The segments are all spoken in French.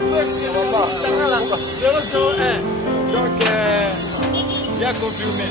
001. Donc, il a confirmé.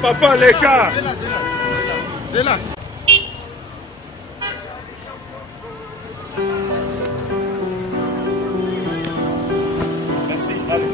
Papa, les gars. C'est là. Merci, allez.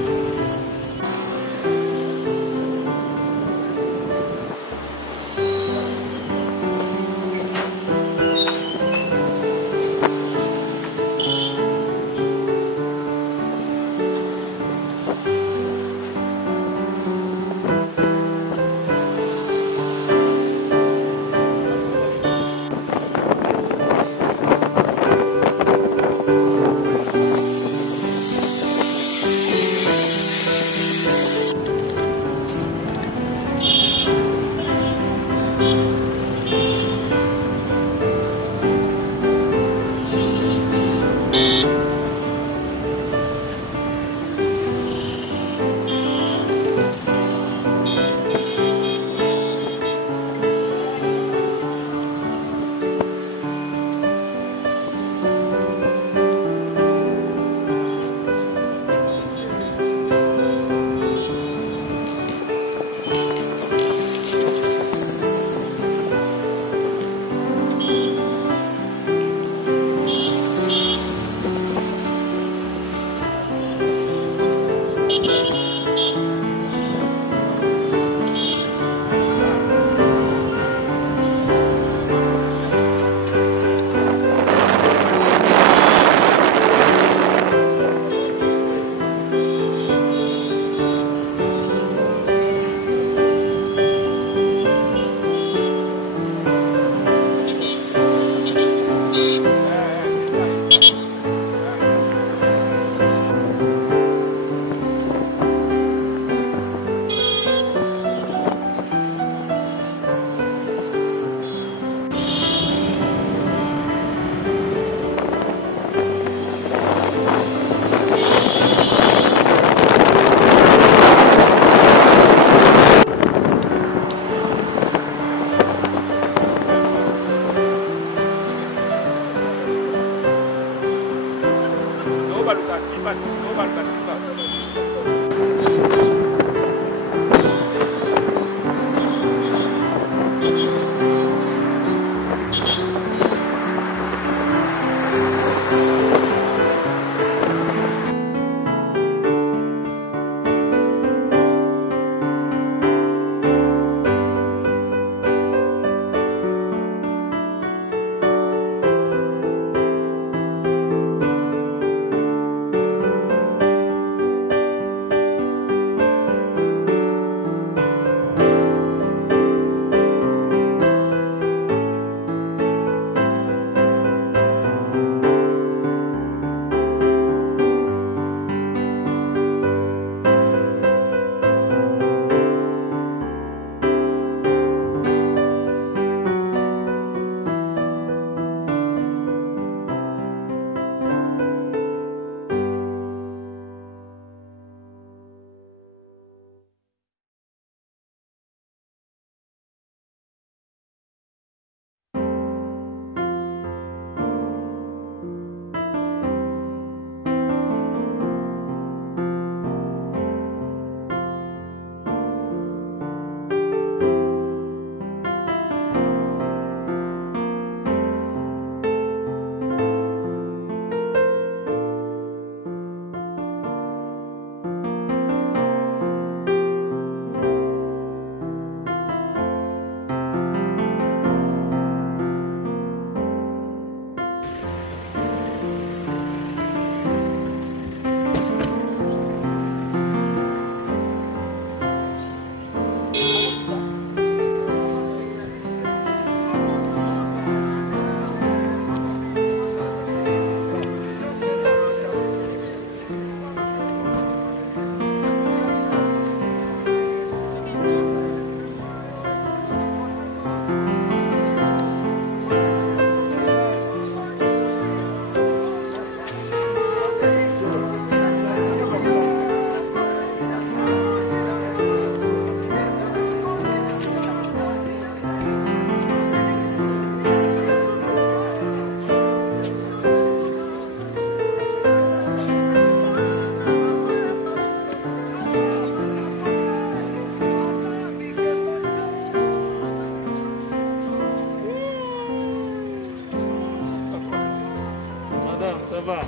va.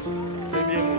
C'est bien, moi.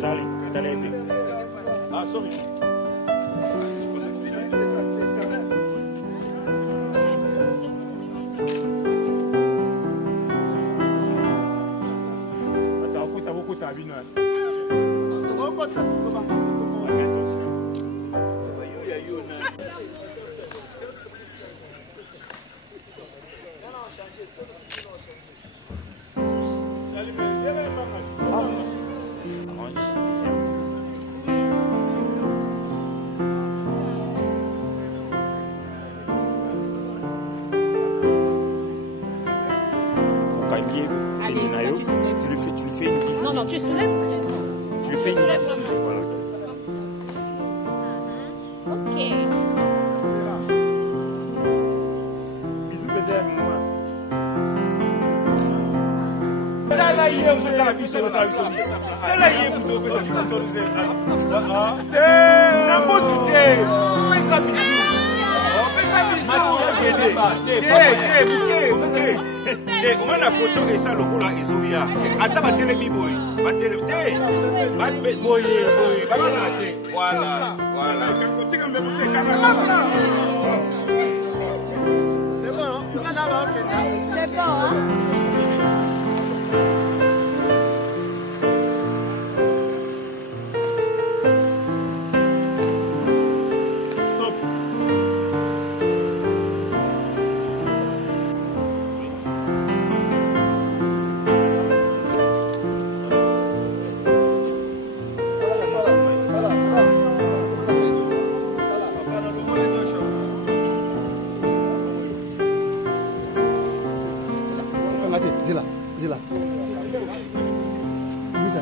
Charlie, t'as l'aide. Ah, sorry. Attends, beaucoup ta vie, tu lui fais une visite. Non, tu soulèves. Tu lui fais une visite. Voilà. Ok. Bisous peut-être moi. Là, il est où ta vie sur ta vie. Là, il est où tu peux s'autoriser. Ah, na moto te. Pesa bisou. Pesa bisou. On a la photo et ça le roule à Ezoya. Attends, va télé boy. Va télé. Voilà. Voilà. C'est bon, hein? C'est bon, hein? Zila. Bisa.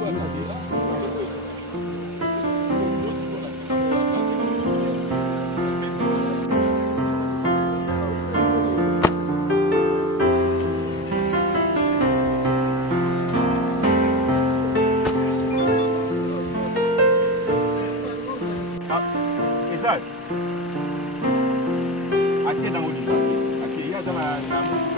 Ezal. Aqui na música. Aqui ia na música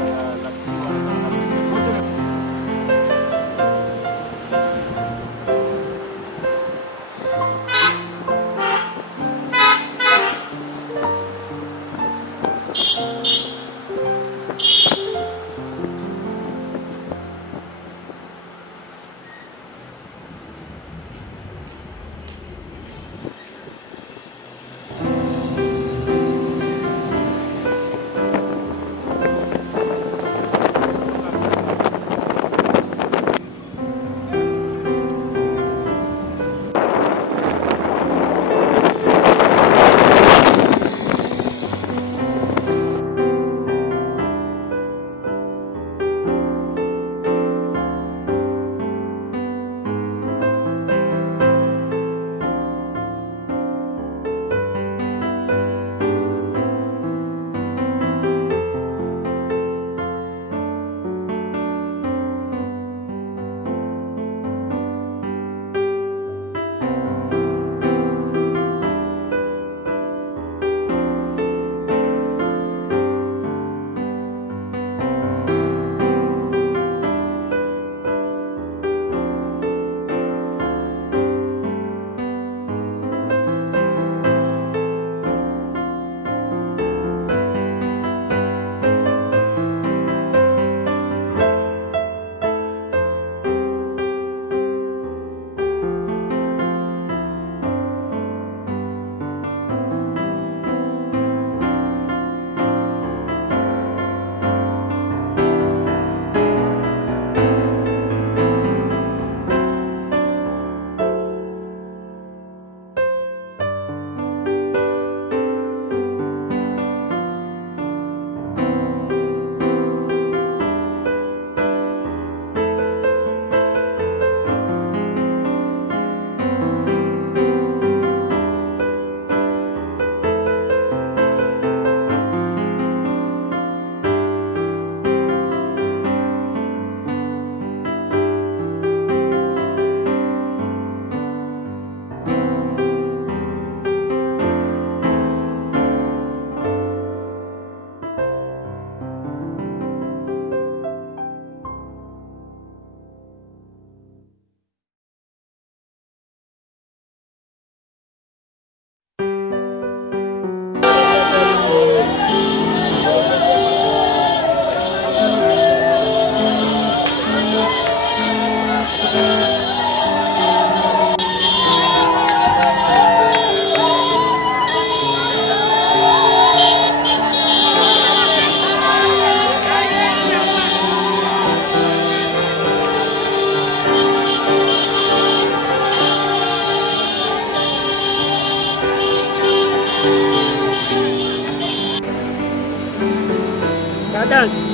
Danse.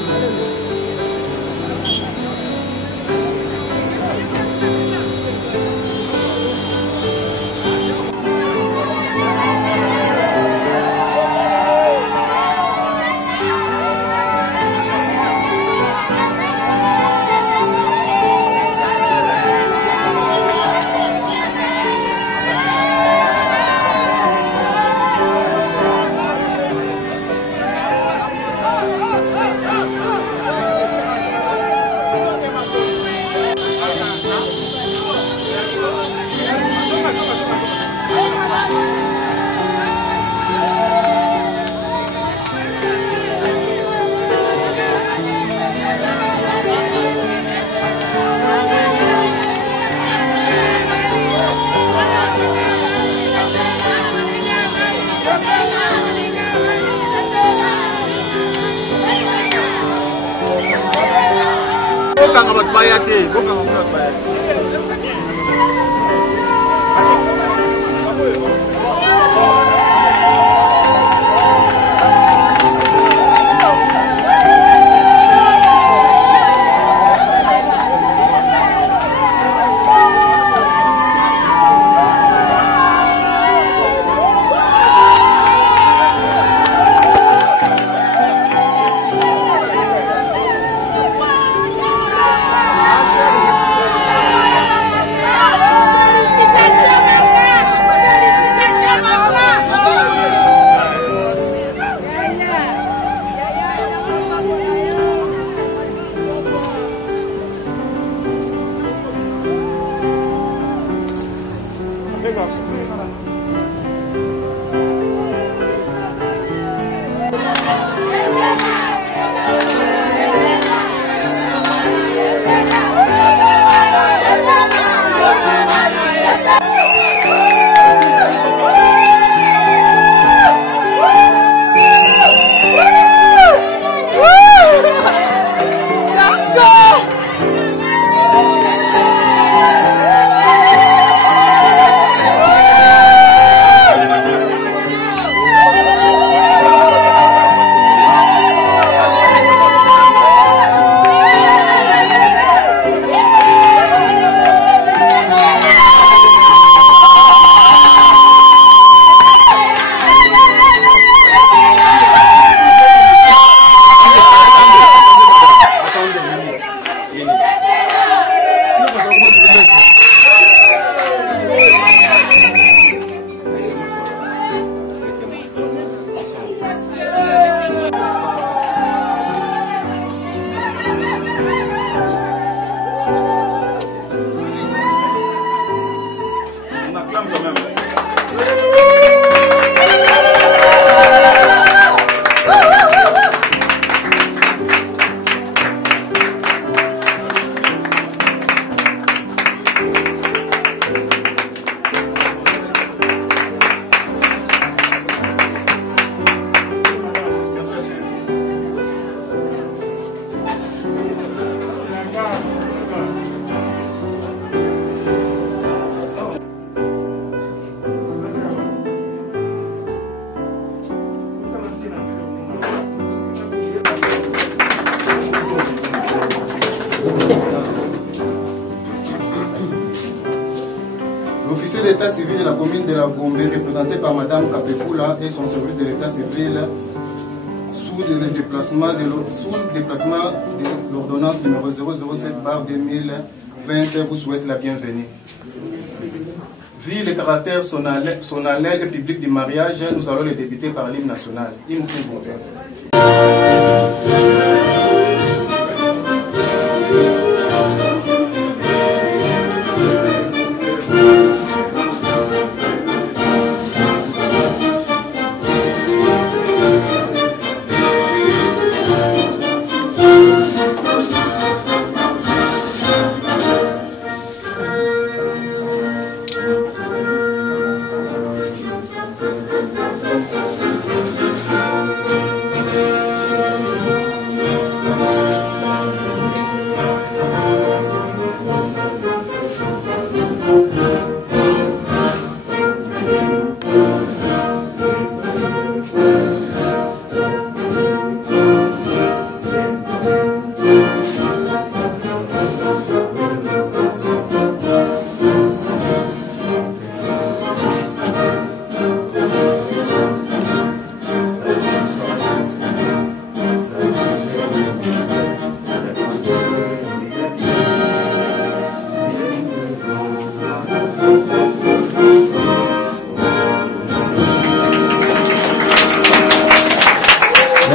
L'officier d'état civil de la commune de la Gombe, représenté par Madame Kapekula et son service de l'état civil, sous le déplacement de l'ordonnance numéro 007/2020, vous souhaite la bienvenue. Vu le caractère solennel et public du mariage, nous allons le débuter par l'hymne national. Hymne s'il vous plaît.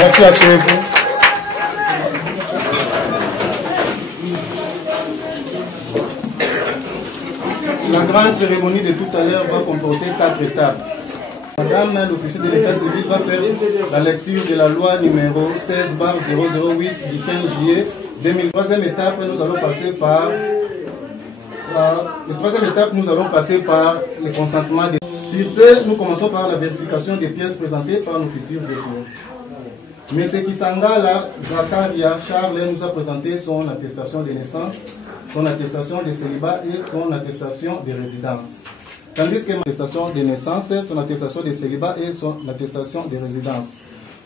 Merci, asseyez-vous. La grande cérémonie de tout à l'heure va comporter 4 étapes. Madame l'officier de l'état civil va faire la lecture de la loi numéro 16/008 du 15 juillet 2000. Troisième étape, nous allons passer par le consentement des... Sur ce, nous commençons par la vérification des pièces présentées par nos futurs époux. M. Kisangala Zakaria Charles nous a présenté son attestation de naissance, son attestation de célibat et son attestation de résidence. Tandis que l'attestation de naissance, son attestation de célibat et son attestation de résidence.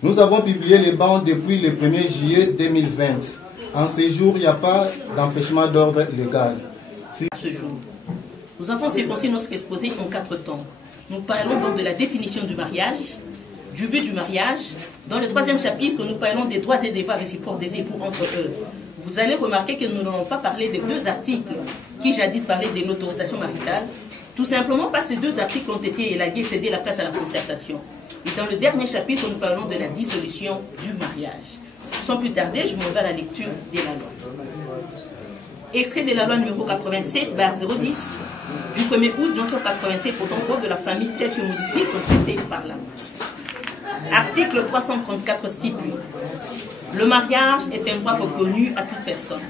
Nous avons publié les bancs depuis le 1er juillet 2020. En ces jours, il n'y a pas d'empêchement d'ordre légal. Ce jour, nous avons séquencé notre exposé en 4 temps. Nous parlons donc de la définition du mariage, du but du mariage. Dans le 3e chapitre, nous parlons des droits et devoirs réciproques des époux entre eux. Vous allez remarquer que nous n'allons pas parler de 2 articles qui jadis parlaient de l'autorisation maritale, tout simplement parce que ces 2 articles ont été élagués et cédé la place à la concertation. Et dans le dernier chapitre, nous parlons de la dissolution du mariage. Sans plus tarder, je m'en vais à la lecture de la loi. Extrait de la loi numéro 87/010 du 1er août 1987 pour code de la famille tel que modifié et complété par la loi. Article 334 stipule: le mariage est un droit reconnu à toute personne.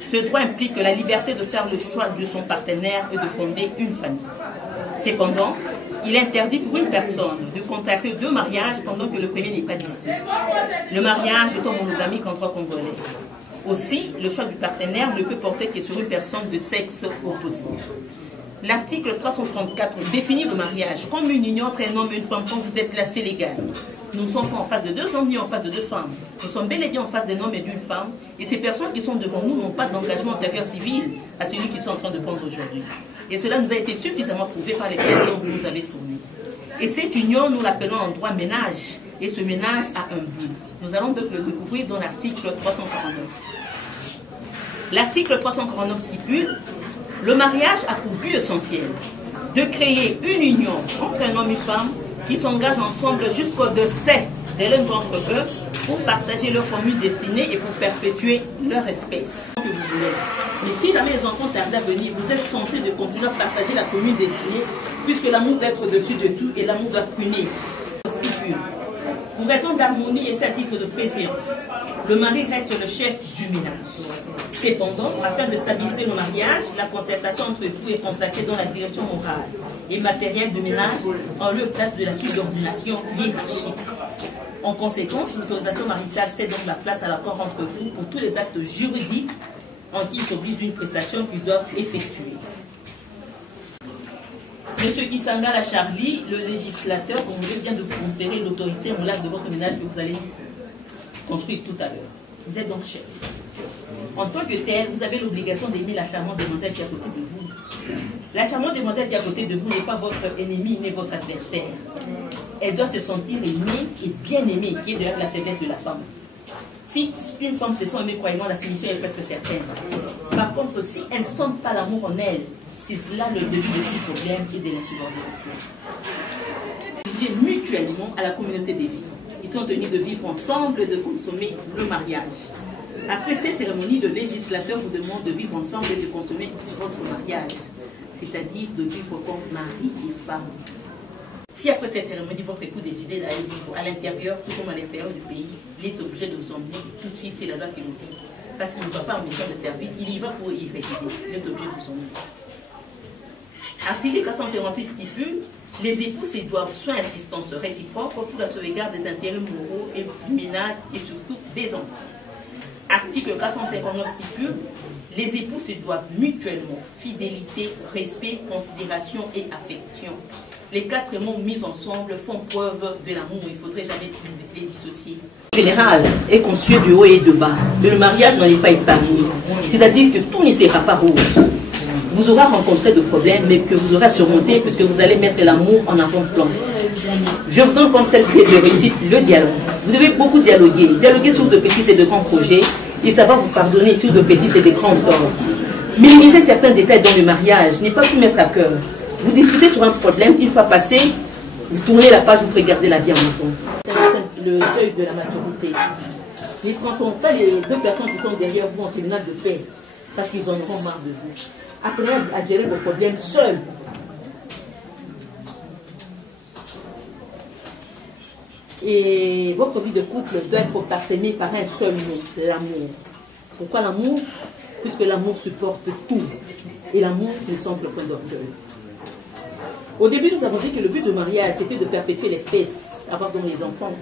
Ce droit implique la liberté de faire le choix de son partenaire et de fonder une famille. Cependant, il est interdit pour une personne de contracter 2 mariages pendant que le premier n'est pas dissous. Le mariage est monogamique en droit congolais. Aussi, le choix du partenaire ne peut porter que sur une personne de sexe opposé. L'article 334 définit le mariage comme une union entre un homme et une femme quand vous êtes placé légal. Nous ne sommes pas en face de 2 hommes ni en face de 2 femmes. Nous sommes bel et bien en face d'un homme et d'une femme. Et ces personnes qui sont devant nous n'ont pas d'engagement antérieur civil à celui qu'ils sont en train de prendre aujourd'hui. Et cela nous a été suffisamment prouvé par les preuves dont vous nous avez fournies. Et cette union, nous l'appelons en droit ménage. Et ce ménage a un but. Nous allons donc le découvrir dans l'article 349. L'article 349 stipule: le mariage a pour but essentiel de créer une union entre un homme et une femme qui s'engagent ensemble jusqu'au décès de l'un d'entre eux pour partager leur commune destinée et pour perpétuer leur espèce. Mais si jamais les enfants tardent à venir, vous êtes censés de continuer à partager la commune destinée, puisque l'amour doit être au-dessus de tout et l'amour doit punir. Pour raison d'harmonie et à titre de préséance, le mari reste le chef du ménage. Cependant, afin de stabiliser le mariage, la concertation entre époux est consacrée dans la direction morale et matérielle du ménage en lieu et place de la subordination hiérarchique. En conséquence, l'autorisation maritale cède donc la place à l'accord entre vous pour tous les actes juridiques en qui ils s'obligent d'une prestation qu'ils doivent effectuer. Monsieur Kisangala Charlie, le législateur, vient de vous conférer l'autorité en l'acte de votre ménage que vous allez construire tout à l'heure. Vous êtes donc chef. En tant que tel, vous avez l'obligation d'aimer la charmante demoiselle qui est à côté de vous. La charmante demoiselle qui est à côté de vous n'est pas votre ennemi, mais votre adversaire. Elle doit se sentir aimée et bien aimée, qui est d'ailleurs la faiblesse de la femme. Si une femme se sent aimée, croyez-moi, la soumission est presque certaine. Par contre, si elle ne sent pas l'amour en elle, c'est là le début de tout problème et de l'insubordination. Ils vivent mutuellement à la communauté des vies. Ils sont tenus de vivre ensemble et de consommer le mariage. Après cette cérémonie, le législateur vous demande de vivre ensemble et de consommer votre mariage, c'est-à-dire de vivre comme mari et femme. Si après cette cérémonie, votre époux décide d'aller vivre à l'intérieur, tout comme à l'extérieur du pays, il est obligé de vous emmener tout de suite, c'est la loi qui nous dit. Parce qu'il ne va pas en mission de service, il y va pour y résider. Il est obligé de vous emmener. Article 458 stipule: les époux se doivent soins et assistance réciproque pour la sauvegarde des intérêts moraux et du ménage et surtout des enfants. Article 459 stipule: les époux se doivent mutuellement fidélité, respect, considération et affection. Les 4 mots mis ensemble font preuve de l'amour. Il ne faudrait jamais les dissocier. Le général est conçu du haut et de bas. Le mariage n'en est pas épargné. C'est-à-dire que tout ne sera pas rose. Vous aurez rencontré de problèmes, mais que vous aurez surmonté puisque vous allez mettre l'amour en avant-plan. Je vous donne comme seule clé de réussite le dialogue. Vous devez beaucoup dialoguer. Dialoguer sur de petits et de grands projets et savoir vous pardonner sur de petits et de grands torts. Minimiser certains détails dans le mariage n'est pas tout mettre à cœur. Vous discutez sur un problème, une fois passé, vous tournez la page, vous regardez la vie en même temps. le seuil de la maturité. Ne transformez pas les deux personnes qui sont derrière vous en tribunal de paix, parce qu'ils en auront marre de vous. Apprenez à gérer vos problèmes seuls. Et votre vie de couple doit être parsemée par un seul mot, l'amour. Pourquoi l'amour? Puisque l'amour supporte tout. Et l'amour ne sent le point d'orgueil. Au début, nous avons dit que le but du mariage, c'était de perpétuer l'espèce, avoir donc les enfants.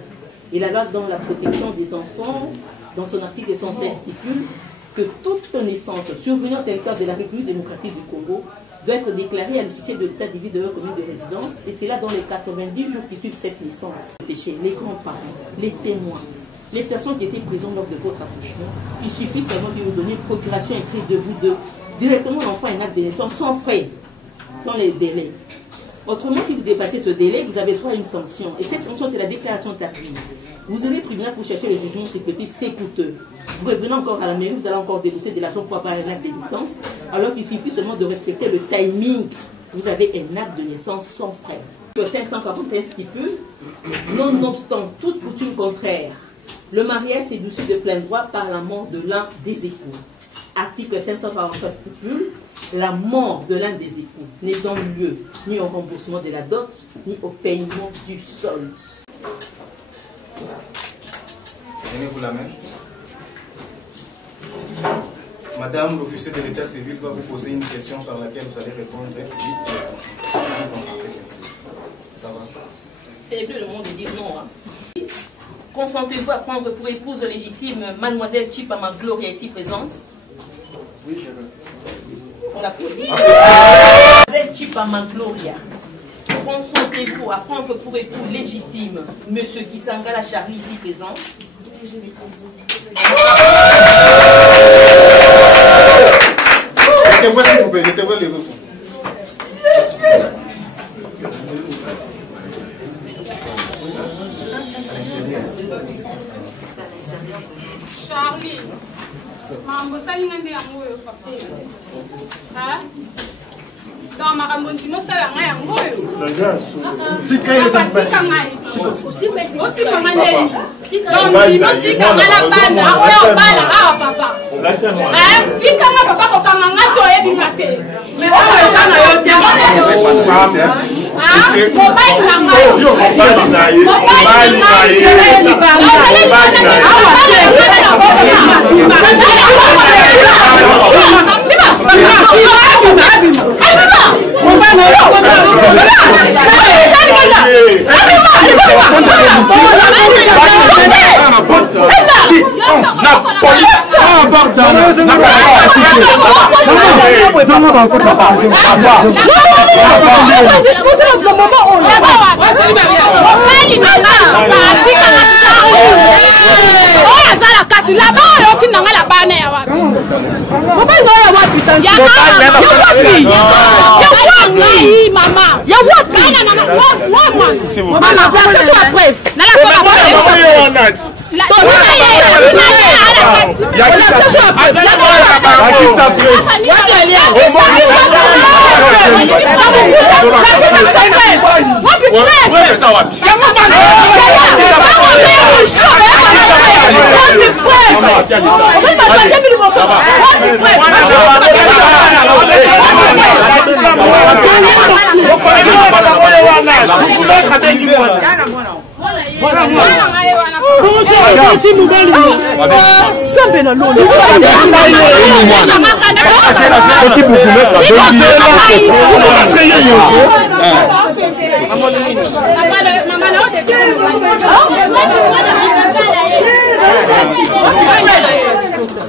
Et la loi dans la protection des enfants, dans son article 116, stipule que toute naissance survenant en territoire de la République démocratique du Congo doit être déclarée à l'officier de l'état civil de leur commune de résidence, et c'est là dans les 90 jours qui suivent cette naissance. Les grands-parents, les témoins, les personnes qui étaient présentes lors de votre accouchement, il suffit seulement de vous donner une procuration écrite de vous deux. Directement, l'enfant a un acte de naissance sans frais, dans les délais. Autrement, si vous dépassez ce délai, vous avez droit à une sanction. Et cette sanction, c'est la déclaration tardive. Vous allez au tribunal pour chercher le jugement supplétif, c'est coûteux. Vous revenez encore à la mairie, vous allez encore débourser de l'argent pour avoir un acte de naissance, alors qu'il suffit seulement de respecter le timing. Vous avez un acte de naissance sans frais. Le 541 stipule, nonobstant toute coutume contraire, le mariage s'édoucit de plein droit par la mort de l'un des époux. Article 543 stipule, la mort de l'un des époux n'est donc lieu ni au remboursement de la dot, ni au paiement du solde. Donnez-vous la main. Madame, l'officier de l'état civil va vous poser une question par laquelle vous allez répondre vite. Ça va? Ce n'est plus le moment de dire non. Hein. Consentez-vous à prendre pour épouse légitime mademoiselle Chipama Gloria ici présente? Oui, je veux. On l'applaudit. Mademoiselle Chipama Gloria. Consentez-vous à prendre pour époux légitime monsieur Kisangala Charlie ici présent? Mettez-vous s'il vous plaît, mettez-vous les vous. Charlie, mambo salingande yango yo papa. Ha? Dans ma rambondi mo sala nga yango yo. Tika ile Tika ngai. Aussi mama neni. Donc sima tika nga la bana, oyo bana ah papa. Tika nga papa ko kanga nga to yebinga te. Mais oyo kanga yo te. Ah, mobile na ngai. Mobile na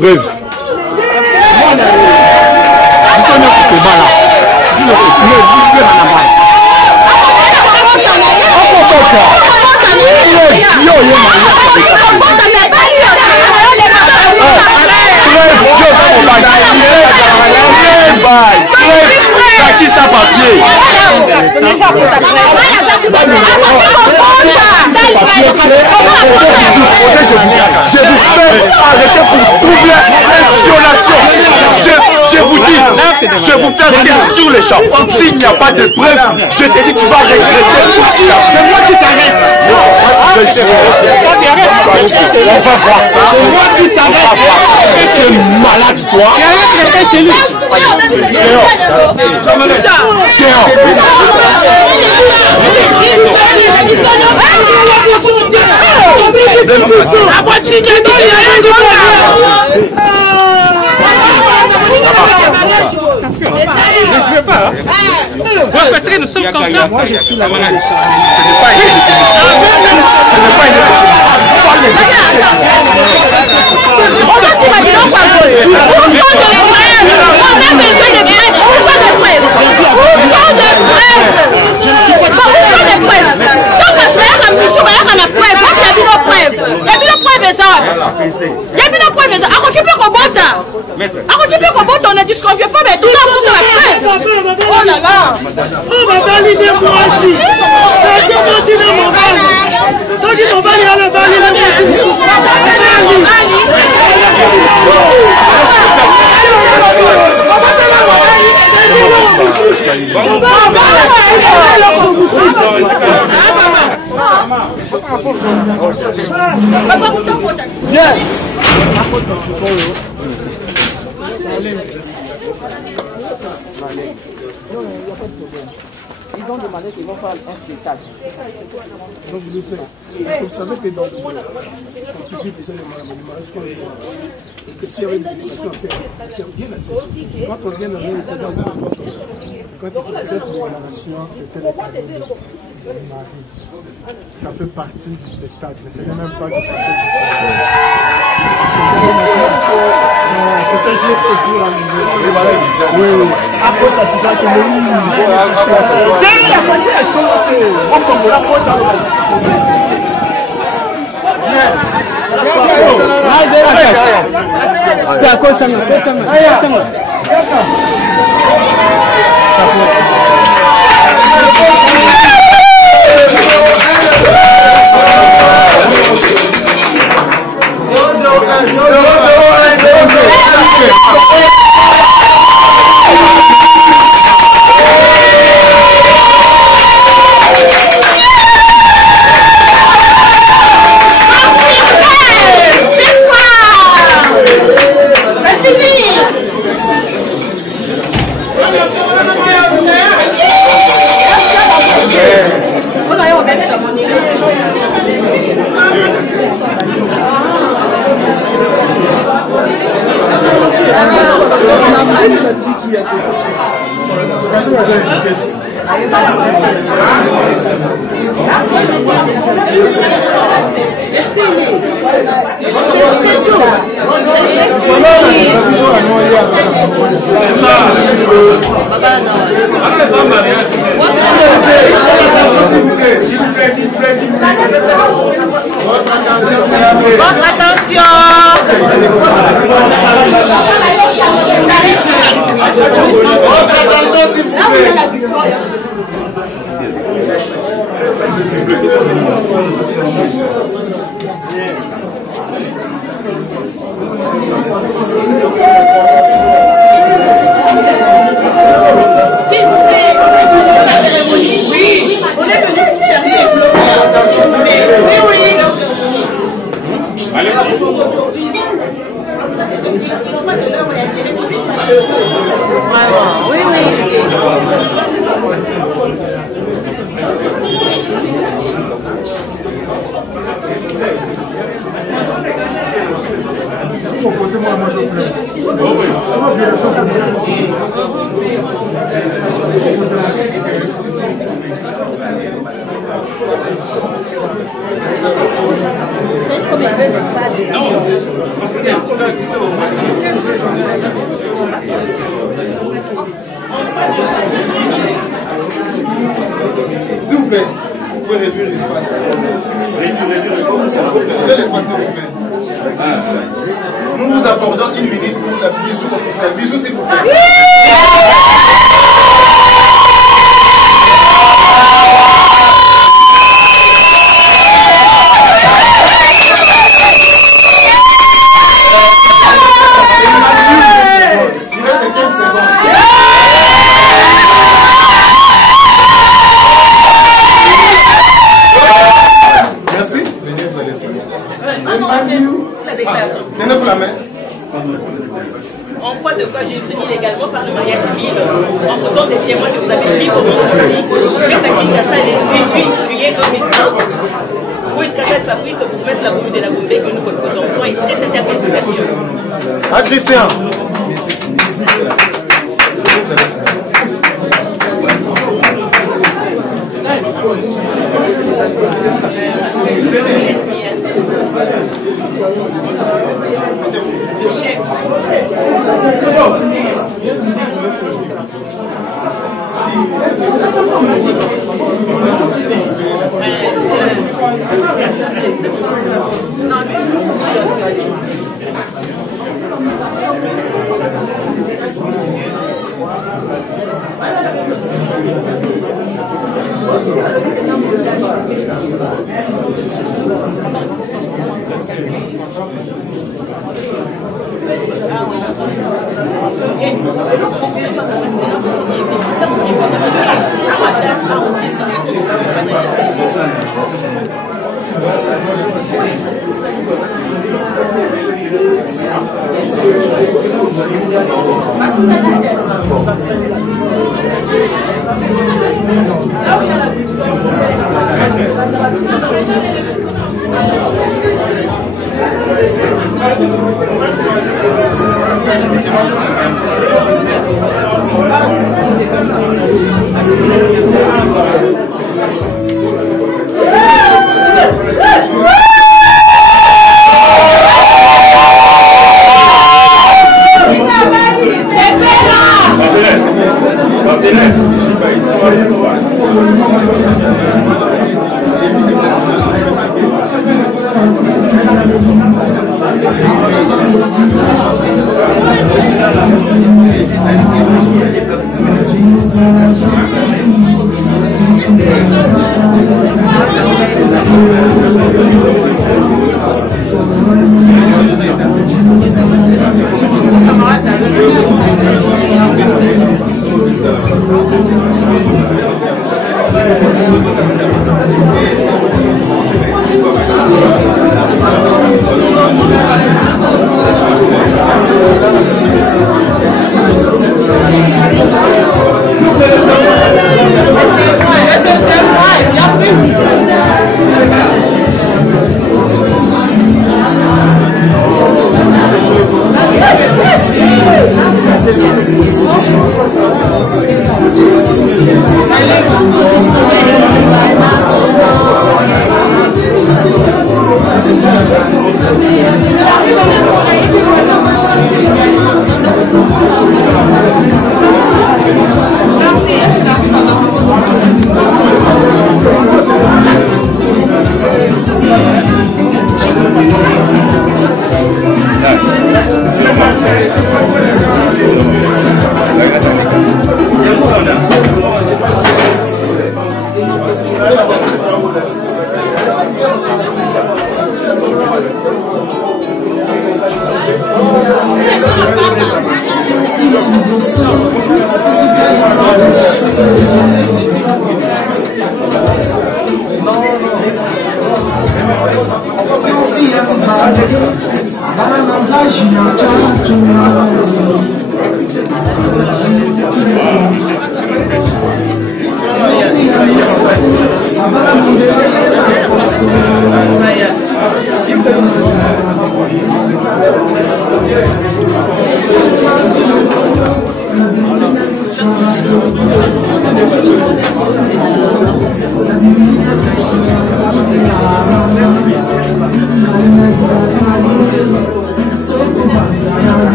Bref. papiers clairs. Je vous fais arrêter pour trouble insolation. Je vous dis, je vous fais arrêter sur les champs. S'il n'y a pas de preuves, je te dis tu vas regretter. C'est moi qui t'arrête. On va voir ça. C'est moi qui t'arrête. Tu es malade, toi. Parce que nous sommes comme ça. Moi, je suis la Ce n'est pas une on ne disconvient pas, mais tout ça, c'est la preuve. Oh là là. Oh, ma balle, il est moi aussi. C'est que moi, tu n'es mon balle. Ceux qui m'ont balle, il y a le balle, il est Ils ont demandé qu'ils vont faire un spectacle. Donc vous le faites. Parce que vous savez que dans le public déjà le mariage, que s'il y avait une déclaration à faire, c'est bien assez. Quand on vient dans un endroit comme ça, quand il faut faire une déclaration, c'était le mari. Ça fait partie du spectacle, mais ce n'est même pas du spectacle. Peut-être juste pour arriver. Oui, après la situation, Votre attention. Votre attention, s'il vous plaît. S'il vous plaît. Oui, on est venu pour chercher les blocs. Oui. Allez. Aujourd'hui, ils n'ont pas de l'heure, mais il y a des oui. S'il vous plaît, vous pouvez réduire l'espace. L'espace, s'il vous plaît. Nous vous accordons une minute pour la bisou officielle. Bisou, s'il vous plaît. vous avez librement sorti. Faites à Kinshasa le 18 juillet 2020. Oui, Kasset Fabrice, bourgmestre de la commune de la Gombe, que nous représentons et très sincères félicitations. Ah, Christian.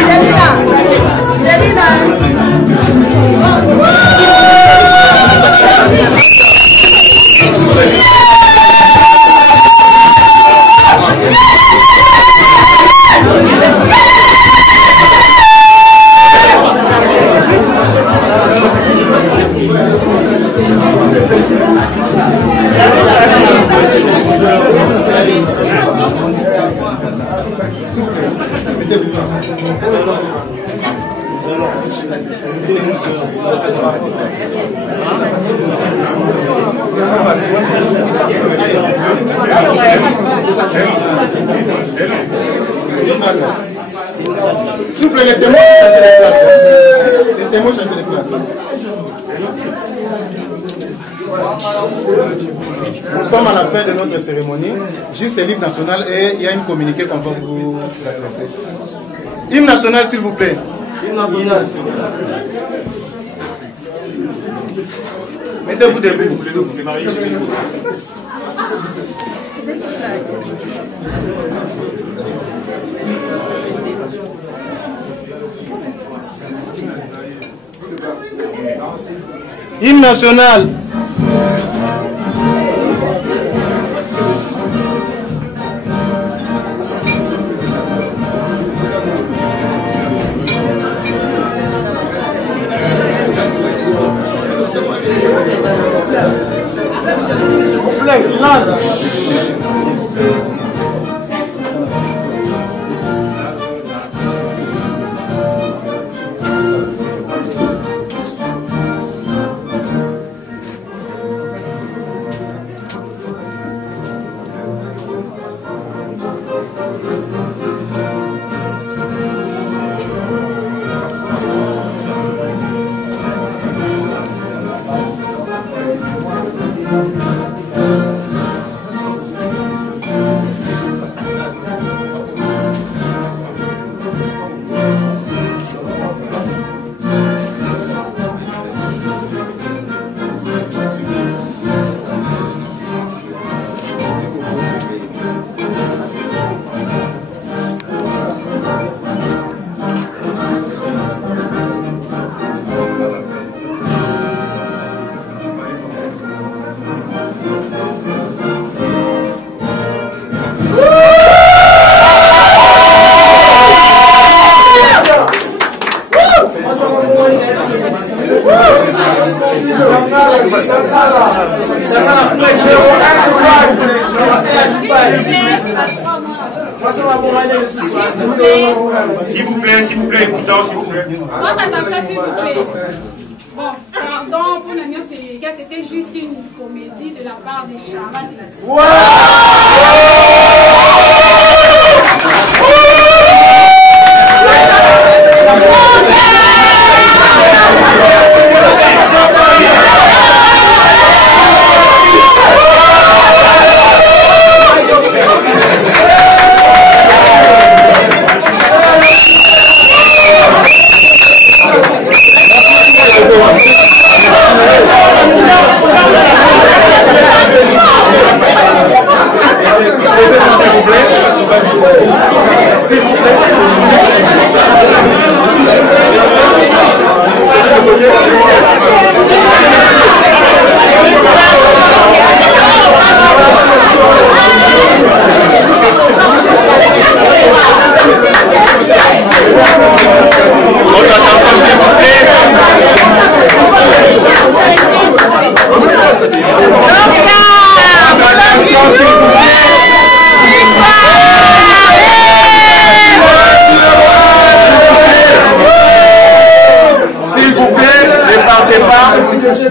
Thank you. S'il vous plaît, les témoins changent de place. Les témoins changent de place. Nous sommes à la fin de notre cérémonie. Juste l'hymne national et il y a une communiqué qu'on va vous adresser. Hymne national, s'il vous plaît. Hymne national. Mettez-vous debout. Hymne national. S'il vous plaît, écoutons, s'il vous plaît. Votre attention, s'il vous plaît. Bon, pardon pour l'Union sénégalaise, c'était juste une comédie de la part des charades.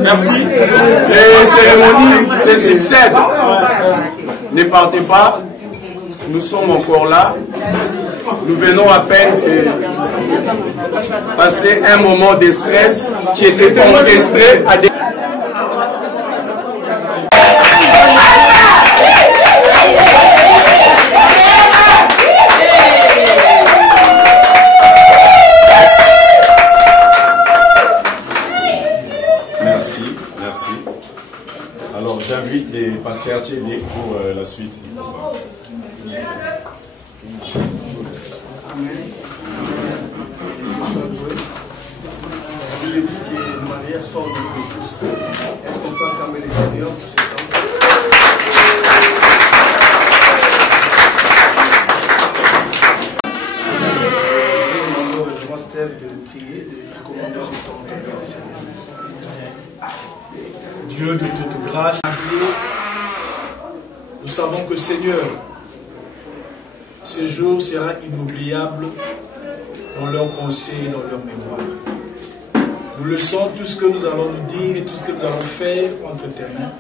Merci. Les cérémonies se succèdent. Ne partez pas. Nous sommes encore là. Nous venons à peine de passer un moment de stress qui était orchestré à des... Merci. Alors j'invite les pasteurs Tchédé pour la suite. Il est dit que le mariage sort de tous. Est-ce qu'on peut acclamer les seigneurs pour ce temps? De prier, de commander ce temps avec le Seigneur. Dieu de toute grâce, nous savons que Seigneur, ce jour sera inoubliable dans leurs pensées et dans leur mémoire. Nous laissons tout ce que nous allons nous dire et tout ce que nous allons faire entre tes mains.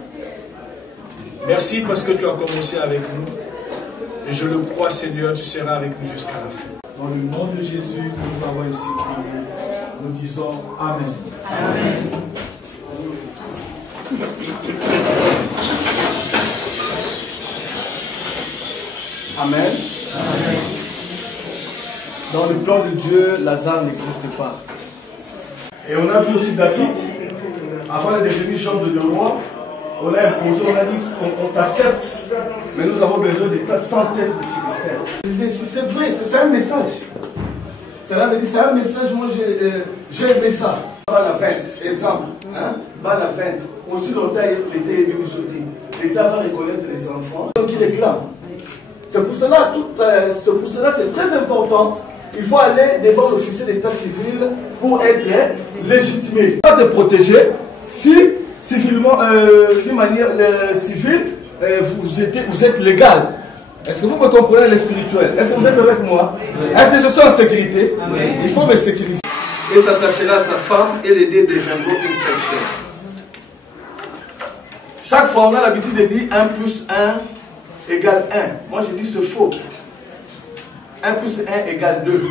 Merci parce que tu as commencé avec nous. Et je le crois, Seigneur, tu seras avec nous jusqu'à la fin. Dans le nom de Jésus que nous avons ici prié, nous disons Amen. Amen. Amen. Amen. Dans le plan de Dieu, Lazare n'existe pas. Et on a vu aussi David, avant de devenir chambre de roi, on a imposé, on a dit on t'accepte, mais nous avons besoin de ta sans tête de Philistins. C'est vrai, c'est un message. Cela veut dire, c'est un message, moi j'ai aimé ça. Bala 20, exemple, hein? Bala 20, aussi longtemps l'État est venu sauter. L'État va reconnaître les enfants, donc il réclame. C'est pour cela, c'est très important. Il faut aller devant l'officier d'état civil pour être légitimé. Pas te protéger si civilement, d'une manière civile, vous êtes légal. Est-ce que vous me comprenez le spirituel? Est-ce que vous êtes avec moi? Est-ce que je suis en sécurité? Il faut me sécuriser. Et s'attachera à sa femme et l'aider deviendront une seule chair. Chaque fois, on a l'habitude de dire 1 plus 1 égale 1. Moi, je dis c'est faux. 1 plus 1 égale 2.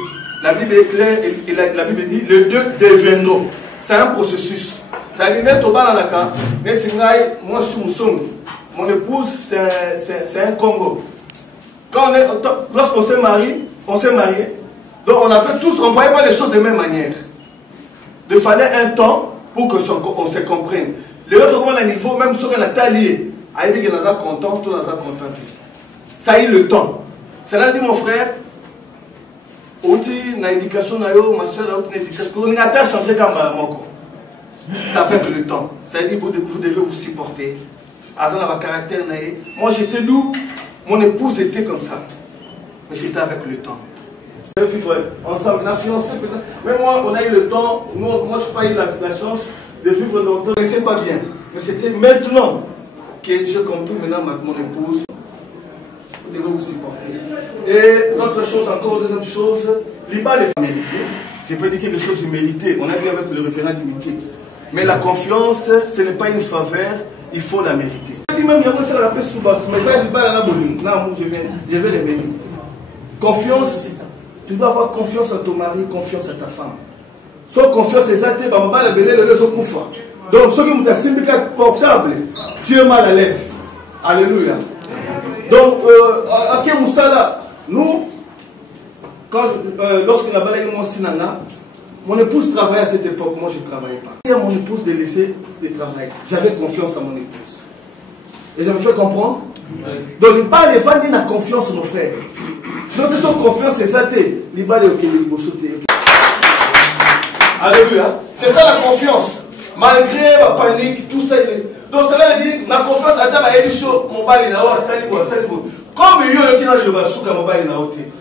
La Bible est claire et la Bible dit les deux deviendront. C'est un processus. Ça veut dire que moi, je suis Moussongi. Mon épouse, c'est un Congo. Lorsqu'on s'est marié, donc on a fait tous, on ne voyait pas les choses de la même manière. Il fallait un temps pour qu'on se comprenne. Les autres, comment niveau, même si on a taillé, il dit que nous sommes contents, tout nous sommes contents. Ça a eu le temps. Cela dit, mon frère, une indication, ma soeur, une indication, on a changé comme ça fait que le temps. Ça veut dire que vous devez vous supporter. Caractère, moi j'étais lourd, mon épouse était comme ça. Mais c'était avec le temps. Ensemble, on a fiancé. Mais moi, on a eu le temps. Moi, je n'ai pas eu la chance de vivre longtemps. Mais c'est pas bien. Mais c'était maintenant que j'ai compris maintenant mon épouse. Vous devez vous supporter. Et l'autre chose, encore deuxième chose, l'IBA est mérité. Je peux dire quelque chose de mérité. On a vu avec le référent d'unité. Mais la confiance, ce n'est pas une faveur, il faut la mériter. Même je vais les mener. Confiance, tu dois avoir confiance à ton mari, confiance à ta femme. Sans confiance, c'est ça, donc, ceux qui ont un syndicat portable, tu es mal à l'aise. Alléluia. Donc, à Moussala, nous, lorsqu'on a balayé mon Sinana, mon épouse travaillait à cette époque, moi je ne travaillais pas. Et à mon épouse de laisser le travail. J'avais confiance à mon épouse. Et je me fais comprendre. Donc, les balles, les femmes, ils ont confiance, nos frères. Si nous avons confiance, c'est ça, les balles, ils vont sauter. Alléluia. C'est ça la confiance. Malgré la panique, tout ça. Donc, cela veut dire, la confiance, attends, mon bail, comme il y a qui dans le basouka, mon bail,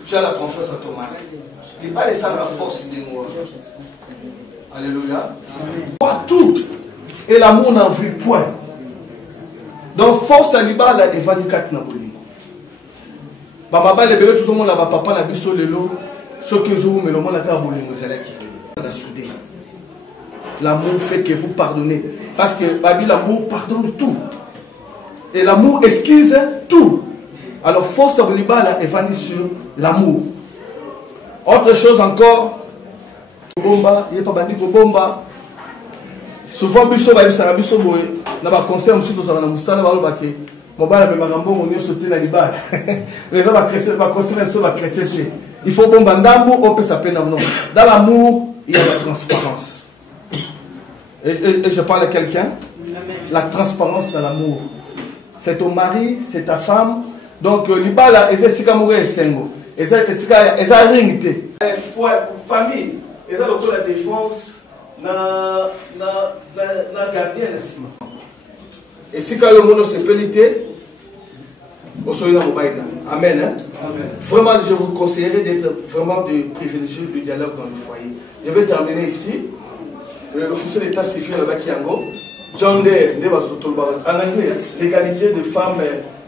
j'ai la confiance à ton mari. Les balles, ça la force de nous. Alléluia. Partout. Et l'amour n'en vit point. Donc, force à l'Iba, là, et 24 Napoléon. Baba, les bébés, tout le monde, là, papa, la biso, le lot, ce que vous, mais le monde, la carbone, vous allez qui. L'amour fait que vous pardonnez. Parce que, Babi, l'amour pardonne tout. Et l'amour esquisse tout. Alors, force à l'Iba, là, est vendue sur l'amour. Autre chose encore, bomba, il n'y a pas bandit pour bomba. Souvent, biso ba bisala biso boy na ba conseil musuto za na musala ba lobake mobala me marambo monyo sauter na libala les ba crescer ba conseil so ba crescer il faut bomba ndambo on peut s'appeler non dans l'amour il y a la transparence et je parle à quelqu'un la transparence dans l'amour c'est ton mari c'est ta femme donc libala eza sika moko esengo eza ringité famille eza lokolo la défense na gardien na sima. Et si quand le monde se pénité, on soit dans mobile. Amen. Hein? Amen. Vraiment, je vous conseillerais d'être vraiment de privilégier le dialogue dans le foyer. Je vais terminer ici. L'officier d'état civil là-bas qui est en gros. John Deere, en anglais, l'égalité des femmes,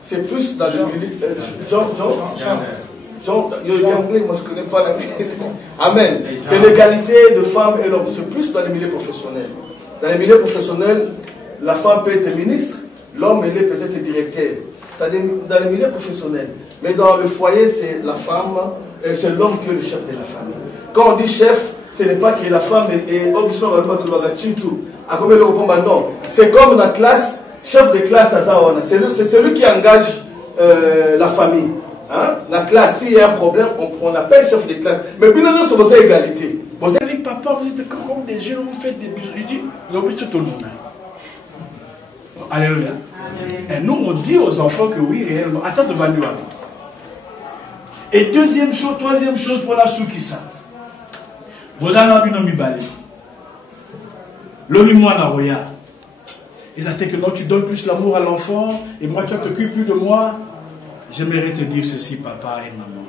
c'est plus dans le milieu. Genre, il y a anglais, moi je ne connais pas l'anglais. Amen. C'est l'égalité de femmes et l'homme. C'est plus dans les milieux professionnels. Dans les milieux professionnels, la femme peut être ministre, l'homme il est peut-être directeur. C'est dans les milieux professionnels. Mais dans le foyer, c'est la femme, c'est l'homme qui est le chef de la famille. Quand on dit chef, ce n'est pas que la femme est non. C'est comme dans la classe, chef de classe, c'est celui qui engage la famille. Hein? La classe, s'il y a un problème, on appelle chef de classe. Mais puis nous sommes à égalité. Vous avez dit, papa, vous êtes comme des jeunes, vous faites des bisous. Je dis, le but tout le monde. Alléluia. Et nous, on dit aux enfants que oui, réellement. Attends de value. Et deuxième chose, troisième chose pour la soukissa. Vous avez un binomi balé. L'homme moi na roya. Ils attendent que non, tu donnes plus l'amour à l'enfant et moi tu t'occupes plus de moi. J'aimerais te dire ceci, papa et maman.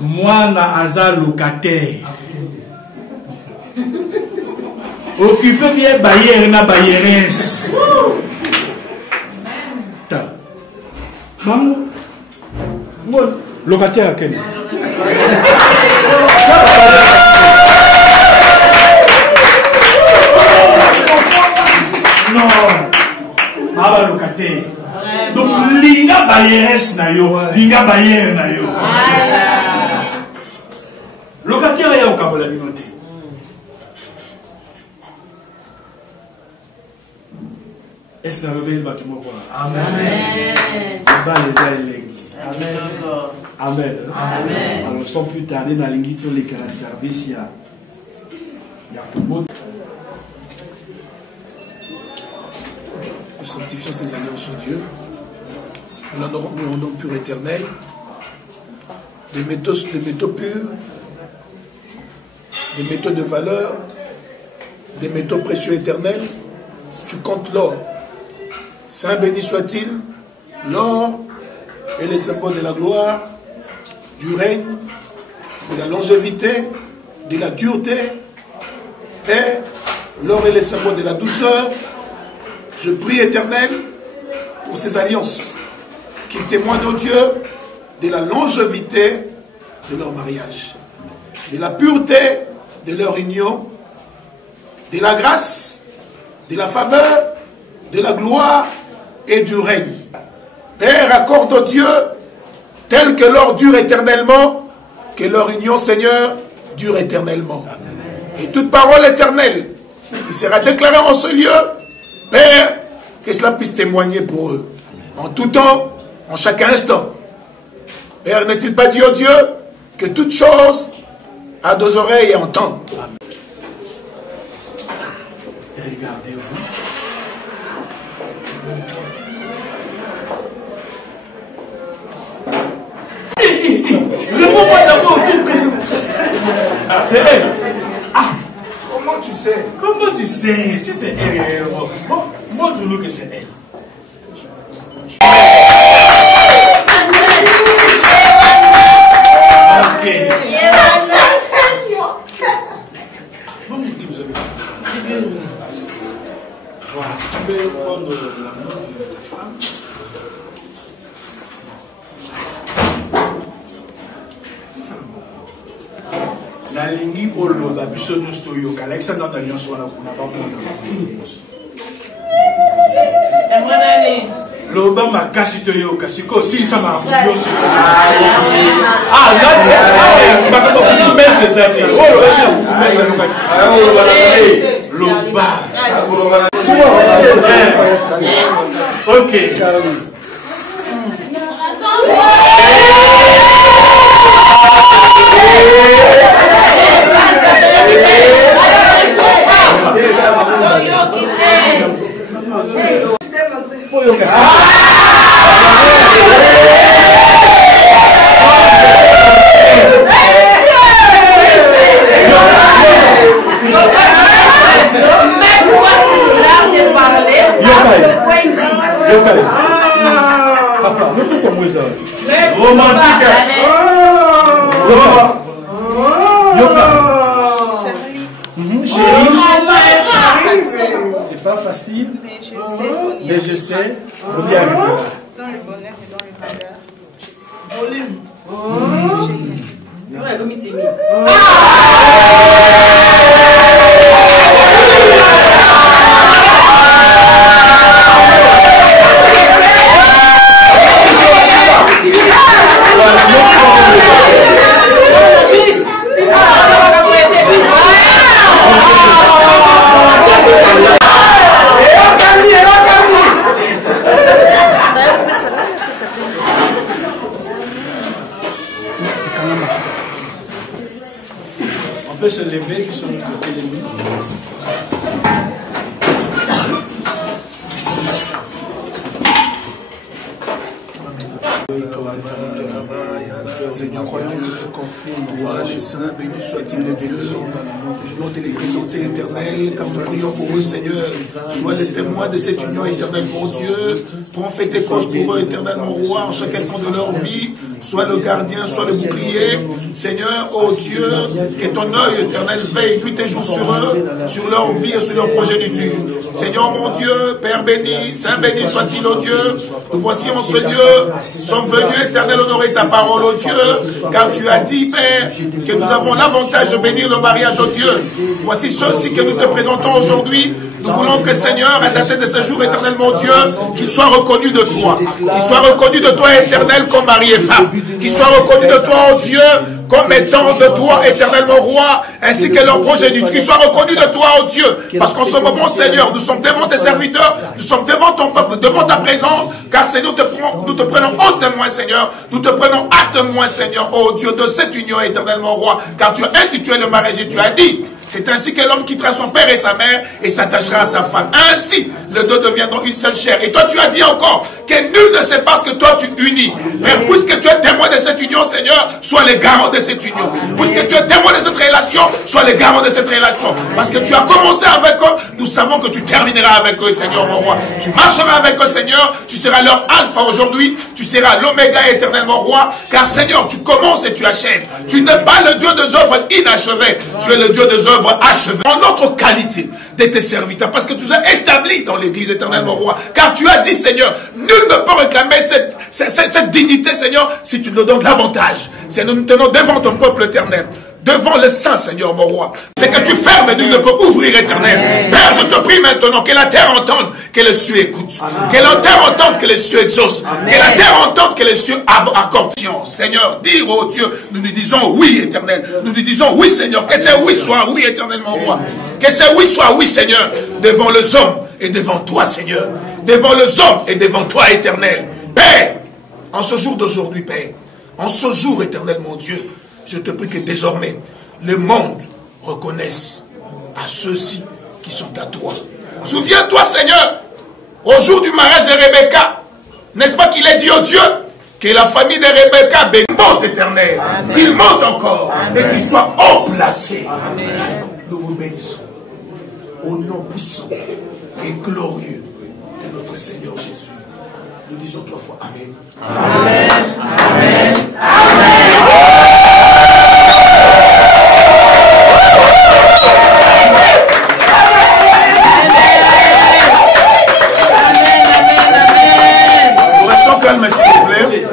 Moi na aza locataire. Occupez bien Bayer na Bayerens. Maman, moi locataire à quel? Non, ma locataire. Donc, linga bayeres na yo, linga bayer na yo. Locataire ya okabola binote. Est-ce que vous avez le bâtiment quoi? Amen. Amen. Amen. Amen. Alors, sans plus tarder, dans l'ingito les cas service, il y a tout le monde. Nous sanctifions ces alliances au Dieu. Nous en aurons un nom pur éternel. Des métaux purs, des métaux de valeur, des métaux précieux éternels. Tu comptes l'or. Saint béni soit-il, l'or est le symbole de la gloire, du règne, de la longévité, de la dureté. Père, l'or est le symbole de la douceur. Je prie, Éternel, pour ces alliances qui témoignent au Dieu de la longévité de leur mariage, de la pureté de leur union, de la grâce, de la faveur, de la gloire et du règne. Père, accorde au Dieu, tel que l'or dure éternellement, que leur union, Seigneur, dure éternellement. Et toute parole éternelle qui sera déclarée en ce lieu, Père, que cela puisse témoigner pour eux, en tout temps, en chaque instant. Père, n'est-il pas dit au Dieu que toute chose a deux oreilles et entend? Regardez-vous. Réponds-moi d'abord, c'est elle. Ah, comment tu sais? Comment tu sais? Si c'est elle, bon, montre-nous que c'est elle. Ok. Bon, vous avez voilà, tu peux prendre la main de ta femme. Nalingi oloba biso nyonso toyoka lakisa na nyonso wana kuna bamona loba makasi toyoka siko osilisa makambo nyonso loba ok. Papa, mais pourquoi moi ça? Romantique. Chérie, c'est pas facile, mais je sais, on y arrivera. Dans le bonheur et dans le malheur. Volume. On peut se lever, qui sont de côté de nous. Seigneur, roi des saints, béni soit-il de Dieu. Nous voulons te les présenter, éternel, car nous prions pour eux, Seigneur. Sois le témoin de cette union éternelle, mon Dieu. Prends fait tes causes pour eux, éternel, mon roi, en chaque instant de leur vie. Sois le gardien, sois le bouclier. Seigneur, ô Dieu, que ton œil éternel veille nuit et jour sur eux, sur leur vie et sur leur progéniture. Seigneur, mon Dieu, Père béni, Saint béni soit-il, ô Dieu. Nous voici en ce lieu, sont venus, éternel, honorer ta parole, ô Dieu, car tu as dit, Père, que nous avons l'avantage de bénir le mariage, ô Dieu. Voici ceux-ci que nous te présentons aujourd'hui. Nous voulons que, Seigneur, à dater de ce jour, éternel, mon Dieu, qu'ils soient reconnus de toi. Qu'ils soient reconnus de toi, éternel, comme mari et femme. Qu'ils soient reconnus de toi, ô Dieu, comme étant de toi, éternel, mon roi, ainsi que leur progéniture. Qu'ils soient reconnus de toi, ô Dieu. Parce qu'en ce moment, Seigneur, nous sommes devant tes serviteurs, nous sommes devant ton peuple, devant ta présence, car, Seigneur, nous te prenons en témoin, Seigneur. Nous te prenons à témoin, Seigneur, ô Dieu, de cette union, éternel, mon roi. Car tu as institué le mariage et tu as dit, c'est ainsi que l'homme quittera son père et sa mère et s'attachera à sa femme. Ainsi, les deux deviendront une seule chair. Et toi, tu as dit encore que nul ne sait pas ce que toi tu unis. Père, puisque tu es témoin de cette union, Seigneur, sois le garant de cette union. Puisque tu es témoin de cette relation, sois le garant de cette relation. Parce que tu as commencé avec eux, nous savons que tu termineras avec eux, Seigneur, mon roi. Tu marcheras avec eux, Seigneur. Tu seras leur alpha aujourd'hui. Tu seras l'oméga éternel, mon roi. Car, Seigneur, tu commences et tu achèves. Tu n'es pas le Dieu des œuvres inachevées. Tu es le Dieu des œuvres achevées. En notre qualité de tes serviteurs. Parce que tu as établi dans l'église éternelle, mon roi. Car tu as dit, Seigneur, nul ne peut réclamer cette dignité, Seigneur, si tu nous donnes l'avantage. C'est nous tenons devant ton peuple éternel. Devant le Saint, Seigneur, mon roi. C'est que tu fermes et nul ne peut ouvrir, éternel. Père, je te prie maintenant que la terre entende, que les cieux écoutent. Que la terre entende, que les cieux exaucent. Que la terre entende, que les cieux accordent. Seigneur, dire, oh Dieu, nous disons oui, éternel. Nous disons oui, Seigneur. Que c'est oui soit oui, éternel, mon roi. Que c'est oui soit oui, Seigneur. Devant les hommes et devant toi, Seigneur. Devant les hommes et devant toi, éternel. Père, en ce jour d'aujourd'hui, Père, en ce jour, éternel, mon Dieu, je te prie que désormais, le monde reconnaisse à ceux-ci qui sont à toi. Souviens-toi, Seigneur, au jour du mariage de Rebecca, n'est-ce pas qu'il est dit au Dieu que la famille de Rebecca monte, éternel, qu'il monte encore, et qu'il soit haut placé. Nous vous bénissons au nom puissant et glorieux de notre Seigneur Jésus. Nous disons 3 fois Amen. Amen. Amen. Amen. Calme, s'il vous plaît.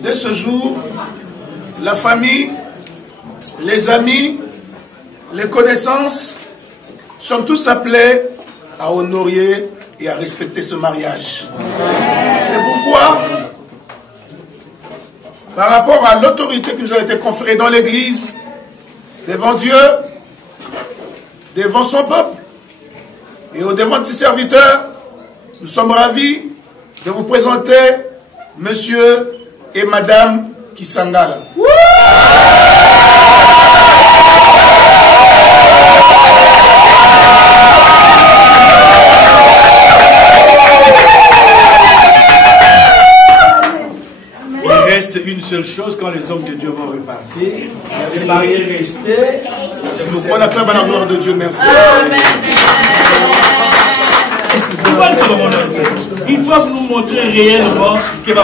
Dès ce jour, la famille, les amis, les connaissances sont tous appelés à honorer et à respecter ce mariage. C'est pourquoi, par rapport à l'autorité qui nous a été conférée dans l'Église, devant Dieu, devant son peuple, et au devant de ses serviteurs, nous sommes ravis de vous présenter Monsieur et Madame Kisangala. Il reste une seule chose quand les hommes de Dieu vont repartir. Les mariés restés. S'il vous plaît, on acclame à la gloire de Dieu. Merci. Amen. Ils doivent nous montrer réellement que va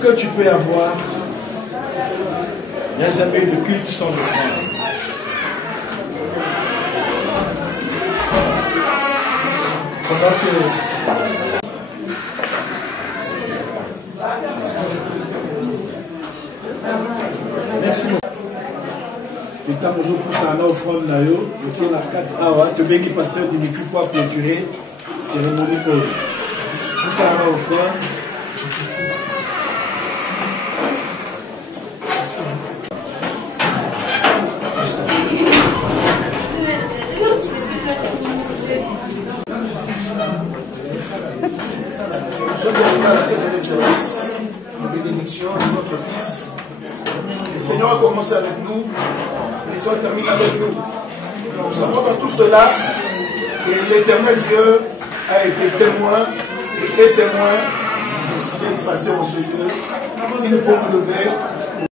que tu peux avoir, il n'y a jamais eu de culte sans offrande. Merci beaucoup. Le temps que nous poussons à l'offrande, nous sommes à 4 awa, tu bénis pasteur Dimitri pour clôturer la cérémonie pour eux. Poussons à l'offrande. Nous sommes arrivés à la fête de l'exercice, en bénédiction de notre Fils. Le Seigneur a commencé avec nous, et il termine avec nous. Nous savons dans tout cela que l'Éternel Dieu a été témoin et est témoin de ce qui est passé en ce lieu. Si nous pouvons nous lever,